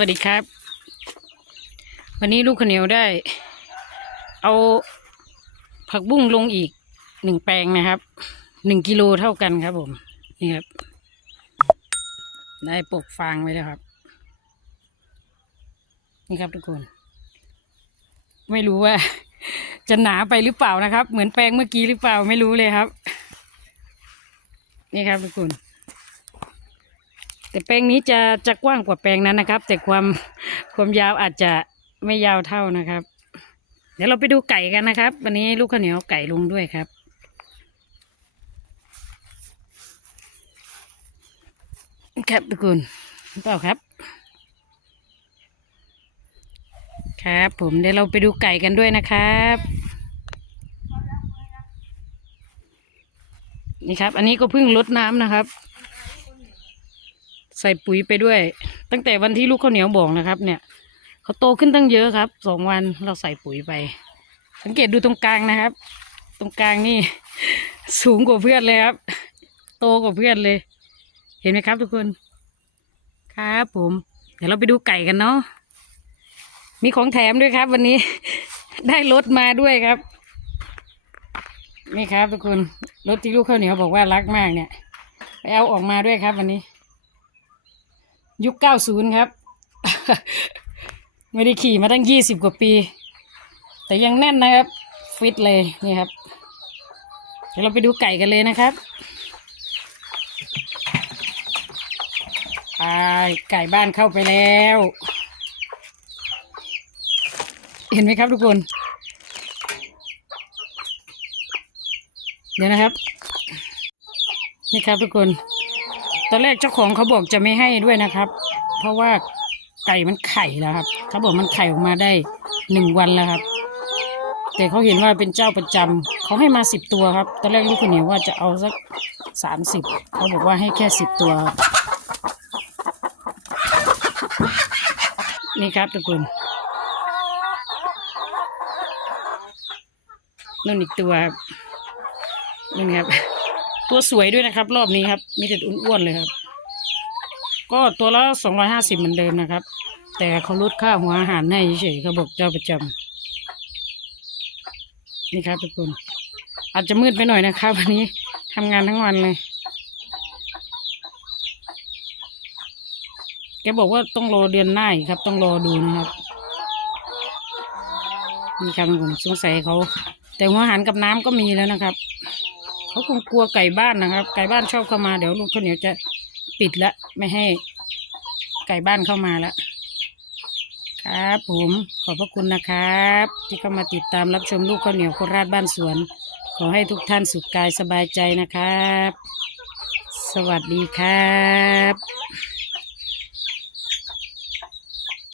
วัสดีครับ วันนี้ลูกข้าวเหนียวได้ เอาผักบุ้งลงอีกหนึ่งแปลงนะครับหนึ่งกิโลเท่ากันครับผม นี่ครับ ได้ปลกฟางไว้แล้วครับ นี่ครับทุกคน ไม่รู้ว่า จะหนาไปหรือเปล่านะครับ เหมือนแปลงเมื่อกี้หรือเปล่าไม่รู้เลยครับ นี่ครับทุกคน แต่แปลงนี้จะจะกว้างกว่าแปลงนั้นนะครับ แต่ความความยาวอาจจะไม่ยาวเท่านะครับ เดี๋ยวเราไปดูไก่กันนะครับ วันนี้ลูกข้าวเหนียวไก่ลงด้วยครับครับทุกคนเปล่าครับ ครับผมเดี๋ยวเราไปดูไก่กันด้วยนะครับ นี่ครับ อันนี้ก็เพิ่งลดน้ำนะครับ ใส่ปุ๋ยไปด้วย ตั้งแต่วันที่ลูกข้าวเหนียวบอกนะครับ เนี่ยเขาโตขึ้นตั้งเยอะครับสองวันเราใส่ปุ๋ยไป สังเกตดูตรงกลางนะครับ ตรงกลางนี่ สูงกว่าเพื่อนเลยครับ โตกว่าเพื่อนเลย เห็นไหมครับทุกคนครับ ผม เดี๋ยวเราไปดูไก่กันเนาะมีของแถมด้วยครับ วันนี้ ได้รถมาด้วยครับ นี่ครับทุกคนรถที่ลูกข้าวเหนียวบอกว่ารักมากเนี่ยไปเอาออกมาด้วยครับ วันนี้ ยุคเก้าศูนย์ครับ ไม่ได้ขี่มาตั้งยี่สิบกว่าปี แต่ยังแน่นนะครับ ฟิตเลยนี่ครับ เดี๋ยวเราไปดูไก่กันเลยนะครับไปไก่บ้านเข้าไปแล้ว เห็นไหมครับทุกคน เดี๋ยวนะครับ นี่ครับทุกคน ตอนแรกเจ้าของเขาบอกจะไม่ให้ด้วยนะครับ เพราะว่าไก่มันไข่แล้วครับ เขาบอกมันไข่ออกมาได้หนึ่งวันแล้วครับ แต่เขาเห็นว่าเป็นเจ้าประจำเขาให้มาสิบตัวครับ ตอนแรกลูกคนเหนียวว่าจะเอาสักสามสิบเขาบอกว่าให้แค่สิบตัว นี่ครับทุกคนนั่นอีกตัวนั่นครับ ตัวสวยด้วยนะครับ รอบนี้ครับ มีแต่อ้วนๆเลยครับ ก็ตัวละสองร้อยห้าสิบเหมือนเดิมนะครับ แต่เขาลดค่าหัวอาหารให้เฉยเขาบอกเจ้าประจำนี่ครับทุกคน อาจจะมืดไปหน่อยนะครับ วันนี้ทำงานทั้งวันเลยแกบอกว่าต้องรอเดือนหน้าครับ ต้องรอดูนะครับนี่ครับทุกคนสงสัยเขา แต่หัวอาหารกับน้ำก็มีแล้วนะครับ เขาคงกลัวไก่บ้านนะครับ ไก่บ้านชอบเข้ามาเดี๋ยวลูกข้าวเหนียวจะปิดละไม่ให้ไก่บ้านเข้ามาละครับผมขอบพระคุณนะครับ ที่เข้ามาติดตามรับชมลูกข้าวเหนียวโคราชบ้านสวน ขอให้ทุกท่านสุขกายสบายใจนะครับ สวัสดีครับ